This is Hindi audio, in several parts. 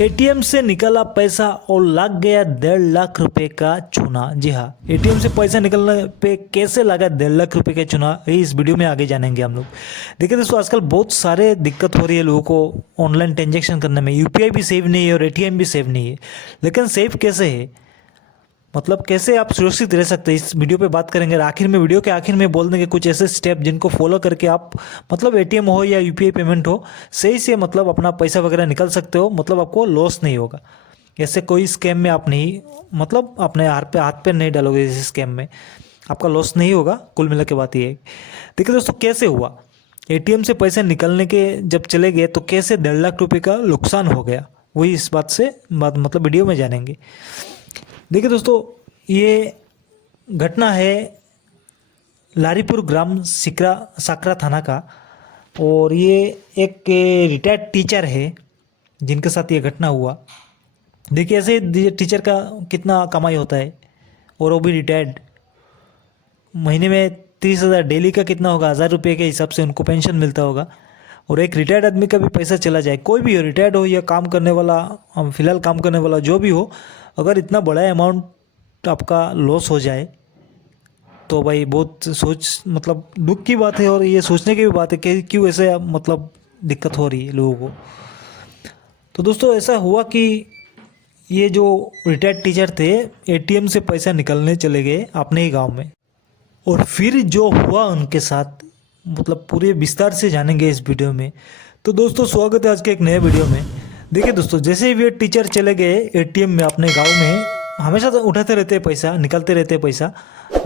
एटीएम से निकला पैसा और लग गया 1.5 लाख रुपए का चूना। जी हाँ, एटीएम से पैसा निकलने पे कैसे लगा 1.5 लाख रुपए का चूना, ये इस वीडियो में आगे जानेंगे हम लोग। देखिए दोस्तों, आजकल बहुत सारे दिक्कत हो रही है लोगों को ऑनलाइन ट्रांजेक्शन करने में। यूपीआई भी सेफ नहीं है और एटीएम भी सेफ नहीं है। लेकिन सेफ कैसे है, मतलब कैसे आप सुरक्षित रह सकते हैं, इस वीडियो पे बात करेंगे। आखिर में, वीडियो के आखिर में बोल देंगे कुछ ऐसे स्टेप जिनको फॉलो करके आप मतलब एटीएम हो या यूपीआई पेमेंट हो, सही से मतलब अपना पैसा वगैरह निकल सकते हो। मतलब आपको लॉस नहीं होगा। ऐसे कोई स्कैम में आप नहीं, मतलब अपने हाथ पे नहीं डालोगे इस स्कैम में, आपका लॉस नहीं होगा। कुल मिला के बात ये है। देखिए दोस्तों, कैसे हुआ एटीएम से पैसे निकलने के जब चले गए तो कैसे 1.5 लाख रुपये का नुकसान हो गया, वही इस बात मतलब वीडियो में जानेंगे। देखिए दोस्तों, ये घटना है लारीपुर ग्राम साकरा थाना का, और ये एक रिटायर्ड टीचर है जिनके साथ ये घटना हुआ। देखिए ऐसे टीचर का कितना कमाई होता है, और वो भी रिटायर्ड। महीने में 30,000, डेली का कितना होगा, 1,000 रुपये के हिसाब से उनको पेंशन मिलता होगा। और एक रिटायर्ड आदमी का भी पैसा चला जाए, कोई भी हो, रिटायर्ड हो या काम करने वाला, फिलहाल काम करने वाला जो भी हो, अगर इतना बड़ा अमाउंट आपका लॉस हो जाए तो भाई बहुत मतलब दुख की बात है। और ये सोचने की भी बात है कि क्यों ऐसे मतलब दिक्कत हो रही है लोगों को। तो दोस्तों, ऐसा हुआ कि ये जो रिटायर्ड टीचर थे, एटीएम से पैसा निकलने चले गए अपने ही गांव में, और फिर जो हुआ उनके साथ, मतलब पूरे विस्तार से जानेंगे इस वीडियो में। तो दोस्तों, स्वागत है आज के एक नए वीडियो में। देखिए दोस्तों, जैसे ही वे टीचर चले गए एटीएम में अपने गांव में, हमेशा तो उठाते रहते हैं पैसा, निकलते रहते हैं पैसा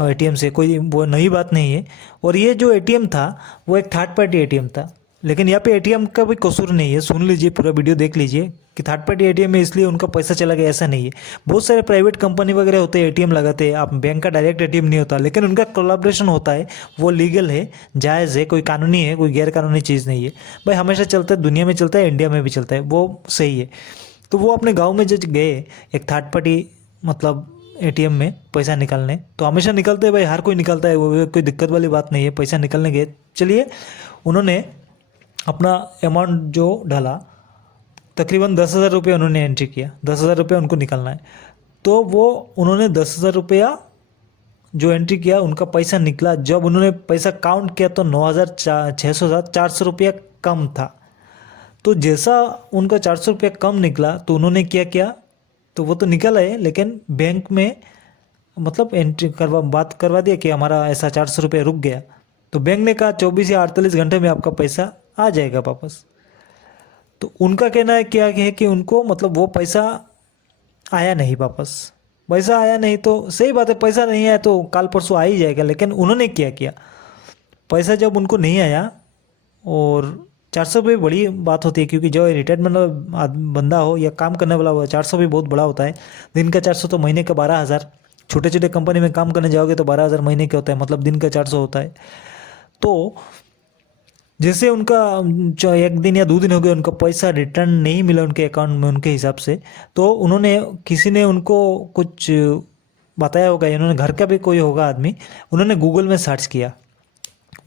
एटीएम से, कोई वो नई बात नहीं है। और ये जो एटीएम था वो एक थर्ड पार्टी एटीएम था। लेकिन यहाँ पे एटीएम का भी कसूर नहीं है, सुन लीजिए, पूरा वीडियो देख लीजिए कि थर्ड पार्टी एटीएम में इसलिए उनका पैसा चला गया, ऐसा नहीं है। बहुत सारे प्राइवेट कंपनी वगैरह होते हैं, एटीएम लगाते हैं, आप बैंक का डायरेक्ट एटीएम नहीं होता, लेकिन उनका कोलैबोरेशन होता है, वो लीगल है, जायज़ है, कोई कानूनी है, कोई गैर कानूनी चीज़ नहीं है भाई। हमेशा चलता है, दुनिया में चलता है, इंडिया में भी चलता है, वो सही है। तो वो अपने गाँव में जब गए एक थर्ड पार्टी मतलब एटीएम में पैसा निकालने, तो हमेशा निकलते हैं भाई, हर कोई निकलता है, वो कोई दिक्कत वाली बात नहीं है। पैसा निकलने गए, चलिए, उन्होंने अपना अमाउंट जो डाला, तकरीबन 10,000 रुपये उन्होंने एंट्री किया। 10,000 रुपये उनको निकालना है, तो वो उन्होंने 10,000 रुपया जो एंट्री किया, उनका पैसा निकला। जब उन्होंने पैसा काउंट किया तो 9,600 रुपया कम था। तो जैसा उनका 400 रुपया कम निकला, तो उन्होंने क्या, तो वो तो निकल आए, लेकिन बैंक में मतलब एंट्री बात करवा दिया कि हमारा ऐसा 400 रुपये रुक गया। तो बैंक ने कहा 24 या 48 घंटे में आपका पैसा आ जाएगा वापस। तो उनका कहना है क्या है कि उनको मतलब वो पैसा आया नहीं वापस। पैसा आया नहीं तो सही बात है, पैसा नहीं आया तो कल परसों आ ही जाएगा। लेकिन उन्होंने क्या किया, पैसा जब उनको नहीं आया, और 400 भी बड़ी बात होती है, क्योंकि जो रिटायरमेंट बंदा हो या काम करने वाला हो, 400 भी बहुत बड़ा होता है। दिन का 400 तो महीने का 12,000। छोटे छोटे कंपनी में काम करने जाओगे तो 12,000 महीने के होता है, मतलब दिन का 400 होता है। तो जैसे उनका 1 दिन या 2 दिन हो गए, उनका पैसा रिटर्न नहीं मिला उनके अकाउंट में उनके हिसाब से। तो उन्होंने, किसी ने उनको कुछ बताया होगा, इन्होंने, घर का भी कोई होगा आदमी, उन्होंने गूगल में सर्च किया।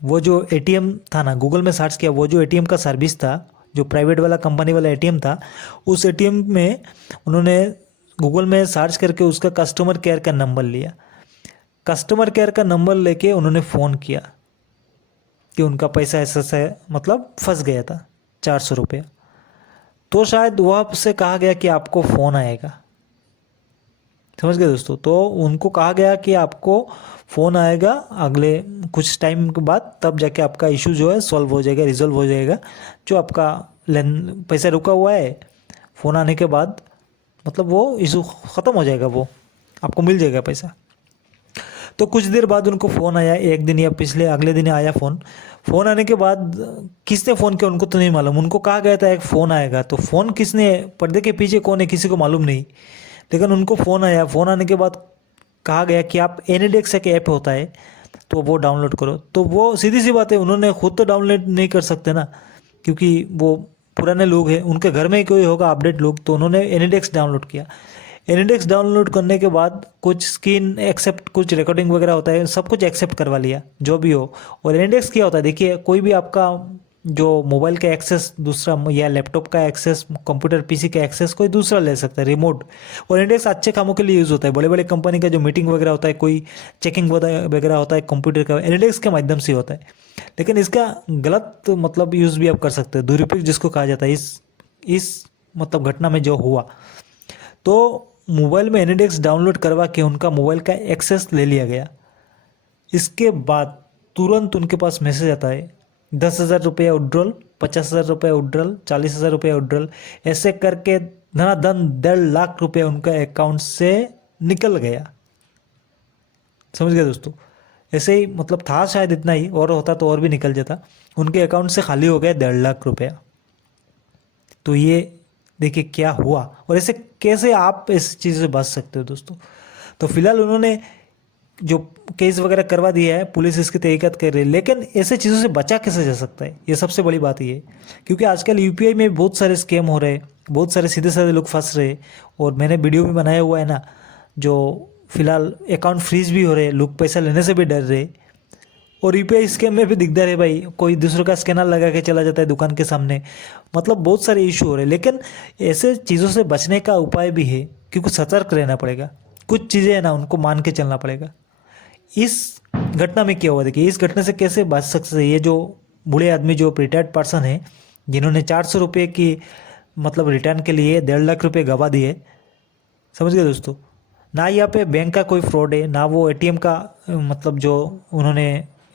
वो जो एटीएम था ना, गूगल में सर्च किया, वो जो एटीएम का सर्विस था, जो प्राइवेट वाला कंपनी वाला एटीएम था, उस एटीएम में उन्होंने गूगल में सर्च करके उसका कस्टमर केयर का नंबर लिया। कस्टमर केयर का नंबर लेके उन्होंने फ़ोन किया कि उनका पैसा ऐसा से मतलब फंस गया था 400 रुपया। तो शायद वहाँ से कहा गया कि आपको फ़ोन आएगा, समझ गए दोस्तों। तो उनको कहा गया कि आपको फ़ोन आएगा अगले कुछ टाइम के बाद, तब जाके आपका इशू जो है सॉल्व हो जाएगा, रिजॉल्व हो जाएगा। जो आपका पैसा रुका हुआ है, फ़ोन आने के बाद मतलब वो इशू ख़त्म हो जाएगा, वो आपको मिल जाएगा पैसा। तो कुछ देर बाद उनको फ़ोन आया, 1 दिन या अगले दिन आया फ़ोन। फ़ोन आने के बाद किसने फ़ोन किया उनको तो नहीं मालूम। उनको कहा गया था एक फ़ोन आएगा, तो फ़ोन किसने, पर्दे के पीछे कौन है, किसी को मालूम नहीं। लेकिन उनको फ़ोन आया। फ़ोन आने के बाद कहा गया कि आप एनीडेक्स एक ऐप होता है, तो वो डाउनलोड करो। तो वो सीधी सी बात है, उन्होंने खुद तो डाउनलोड नहीं कर सकते ना, क्योंकि वो पुराने लोग हैं, उनके घर में ही कोई होगा अपडेट लोग। तो उन्होंने एनीडेक्स डाउनलोड किया। एनीडेक्स डाउनलोड करने के बाद कुछ स्क्रीन एक्सेप्ट, कुछ रिकॉर्डिंग वगैरह होता है, सब कुछ एक्सेप्ट करवा लिया जो भी हो। और एनीडेक्स क्या होता है, देखिए, कोई भी आपका जो मोबाइल का एक्सेस दूसरा या लैपटॉप का एक्सेस, कंप्यूटर पीसी का एक्सेस कोई दूसरा ले सकता है, रिमोट। और इंडेक्स अच्छे कामों के लिए यूज़ होता है, बड़े बड़े कंपनी का जो मीटिंग वगैरह होता है, कोई चेकिंग वगैरह होता है कंप्यूटर का, इंडेक्स के माध्यम से होता है। लेकिन इसका गलत मतलब यूज़ भी आप कर सकते हैं, दुरुपयोग जिसको कहा जाता है। इस मतलब घटना में जो हुआ, तो मोबाइल में एनिडेक्स डाउनलोड करवा के उनका मोबाइल का एक्सेस ले लिया गया। इसके बाद तुरंत उनके पास मैसेज आता है 10,000 रुपया विड्रॉल, 50,000 रुपया विड्रॉल, 40,000 रुपया विड्रॉल, ऐसे करके धनाधन 1.5 लाख रुपया उनका अकाउंट से निकल गया। समझ गए दोस्तों? ऐसे ही मतलब था शायद इतना ही, और होता तो और भी निकल जाता। उनके अकाउंट से खाली हो गया 1.5 लाख रुपया। तो ये देखिए क्या हुआ, और ऐसे कैसे आप इस चीज़ से बच सकते हो दोस्तों। तो फिलहाल उन्होंने जो केस वगैरह करवा दिया है, पुलिस इसकी तहकीकात कर रही है, लेकिन ऐसे चीज़ों से बचा कैसे जा सकता है, ये सबसे बड़ी बात ये है। क्योंकि आजकल यूपीआई में बहुत सारे स्कैम हो रहे हैं, बहुत सारे सीधे साधे लोग फंस रहे हैं। और मैंने वीडियो भी बनाया हुआ है ना, जो फिलहाल अकाउंट फ्रीज भी हो रहे हैं, लोग पैसा लेने से भी डर रहे। और यूपीआई स्कैम में भी दिखदार है भाई, कोई दूसरों का स्कैनर लगा के चला जाता है दुकान के सामने, मतलब बहुत सारे इशू हो रहे हैं। लेकिन ऐसे चीज़ों से बचने का उपाय भी है, क्योंकि सतर्क रहना पड़ेगा। कुछ चीज़ें हैं ना, उनको मान के चलना पड़ेगा। इस घटना में क्या हुआ देखिए, इस घटना से कैसे बच सकते हैं। ये जो बूढ़े आदमी, जो रिटायर्ड पर्सन है, जिन्होंने 400 रुपये की मतलब रिटर्न के लिए 1.5 लाख रुपये गवा दिए। समझ गए दोस्तों? ना यहाँ पे बैंक का कोई फ्रॉड है, ना वो एटीएम का मतलब जो उन्होंने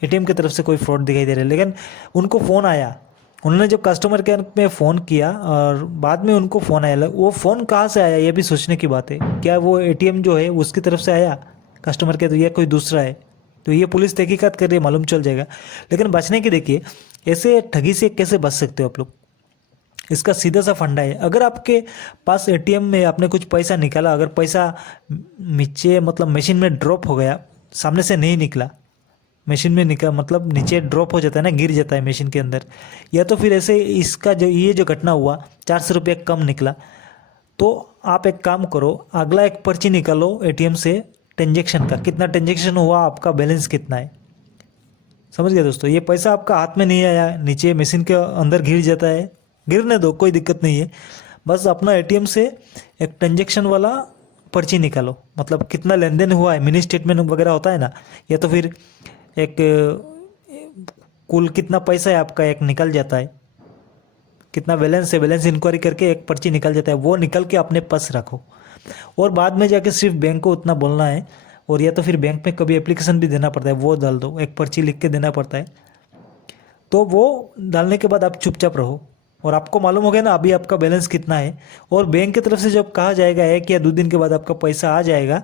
एटीएम की तरफ से कोई फ्रॉड दिखाई दे रहा है। लेकिन उनको फ़ोन आया, उन्होंने जब कस्टमर केयर में फ़ोन किया और बाद में उनको फ़ोन आया, वो फ़ोन कहाँ से आया ये भी सोचने की बात है। क्या वो एटीएम जो है उसकी तरफ से आया कस्टमर केयर, या कोई दूसरा है? तो ये पुलिस तहकीकात कर रही है, मालूम चल जाएगा। लेकिन बचने की देखिए, ऐसे ठगी से कैसे बच सकते हो आप लोग। इसका सीधा सा फंडा है, अगर आपके पास एटीएम में आपने कुछ पैसा निकाला, अगर पैसा नीचे मतलब मशीन में ड्रॉप हो गया, सामने से नहीं निकला, मशीन में निकला मतलब नीचे ड्रॉप हो जाता है ना, गिर जाता है मशीन के अंदर, या तो फिर ऐसे इसका जो ये जो घटना हुआ 400 रुपये कम निकला, तो आप एक काम करो, अगला एक पर्ची निकालो एटीएम से ट्रांजेक्शन का, कितना ट्रांजेक्शन हुआ, आपका बैलेंस कितना है। समझ गए दोस्तों? ये पैसा आपका हाथ में नहीं आया, नीचे मशीन के अंदर गिर जाता है, गिरने दो, कोई दिक्कत नहीं है। बस अपना एटीएम से एक ट्रांजेक्शन वाला पर्ची निकालो, मतलब कितना लेन देन हुआ है, मिनी स्टेटमेंट वगैरह होता है ना, या तो फिर एक कुल कितना पैसा है आपका एक निकल जाता है, कितना बैलेंस है, बैलेंस इंक्वायरी करके एक पर्ची निकल जाता है, वो निकल के अपने पास रखो। और बाद में जाके सिर्फ बैंक को उतना बोलना है, और या तो फिर बैंक में कभी एप्लीकेशन भी देना पड़ता है, वो डाल दो, एक पर्ची लिख के देना पड़ता है। तो वो डालने के बाद आप चुपचाप रहो, और आपको मालूम हो गया ना अभी आपका बैलेंस कितना है। और बैंक की तरफ से जब कहा जाएगा 1 या 2 दिन के बाद आपका पैसा आ जाएगा,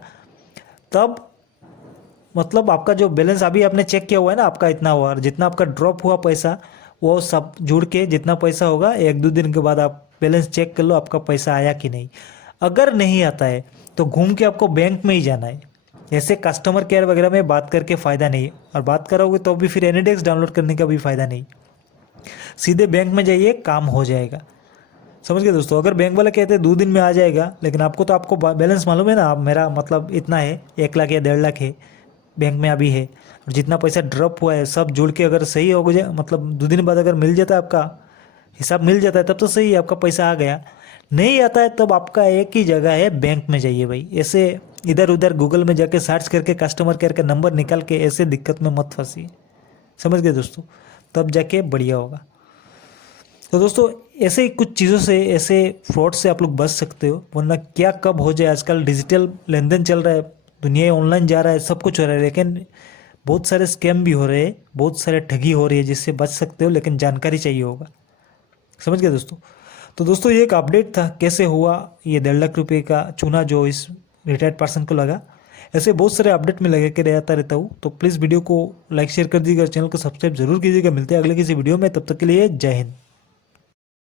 तब मतलब आपका जो बैलेंस अभी आपने चेक किया हुआ है ना, आपका इतना हुआ, और जितना आपका ड्रॉप हुआ पैसा, वो सब जुड़ के जितना पैसा होगा 1-2 दिन के बाद आप बैलेंस चेक कर लो, आपका पैसा आया कि नहीं। अगर नहीं आता है तो घूम के आपको बैंक में ही जाना है, ऐसे कस्टमर केयर वगैरह में बात करके फ़ायदा नहीं, और बात करोगे तो भी फिर एनिडेक्स डाउनलोड करने का भी फ़ायदा नहीं। सीधे बैंक में जाइए, काम हो जाएगा। समझ गए दोस्तों? अगर बैंक वाले कहते हैं 2 दिन में आ जाएगा, लेकिन आपको बैलेंस मालूम है ना, आप मेरा मतलब इतना है, 1 लाख या 1.5 लाख है बैंक में अभी है, और जितना पैसा ड्रॉप हुआ है सब जुड़ के अगर सही हो गया, मतलब 2 दिन बाद अगर मिल जाता है, आपका हिसाब मिल जाता है, तब तो सही है, आपका पैसा आ गया। नहीं आता है तब आपका एक ही जगह है, बैंक में जाइए भाई। ऐसे इधर उधर गूगल में जाके सर्च करके कस्टमर केयर का नंबर निकाल के ऐसे दिक्कत में मत फंसिए। समझ गए दोस्तों? तब जाके बढ़िया होगा। तो दोस्तों ऐसे ही कुछ चीज़ों से, ऐसे फ्रॉड से आप लोग बच सकते हो, वरना क्या कब हो जाए। आजकल डिजिटल लेन देन चल रहा है, दुनिया ऑनलाइन जा रहा है, सब कुछ हो रहा है, लेकिन बहुत सारे स्कैम भी हो रहे हैं, बहुत सारे ठगी हो रही है, जिससे बच सकते हो, लेकिन जानकारी चाहिए होगा। समझ गए दोस्तों? तो दोस्तों ये एक अपडेट था, कैसे हुआ ये 1.5 लाख रुपये का चूना जो इस रिटायर्ड पर्सन को लगा। ऐसे बहुत सारे अपडेट में लगे के रहता हूँ, तो प्लीज़ वीडियो को लाइक शेयर कर दीजिएगा, चैनल को सब्सक्राइब जरूर कीजिएगा। मिलते हैं अगले किसी वीडियो में, तब तक के लिए जय हिंद।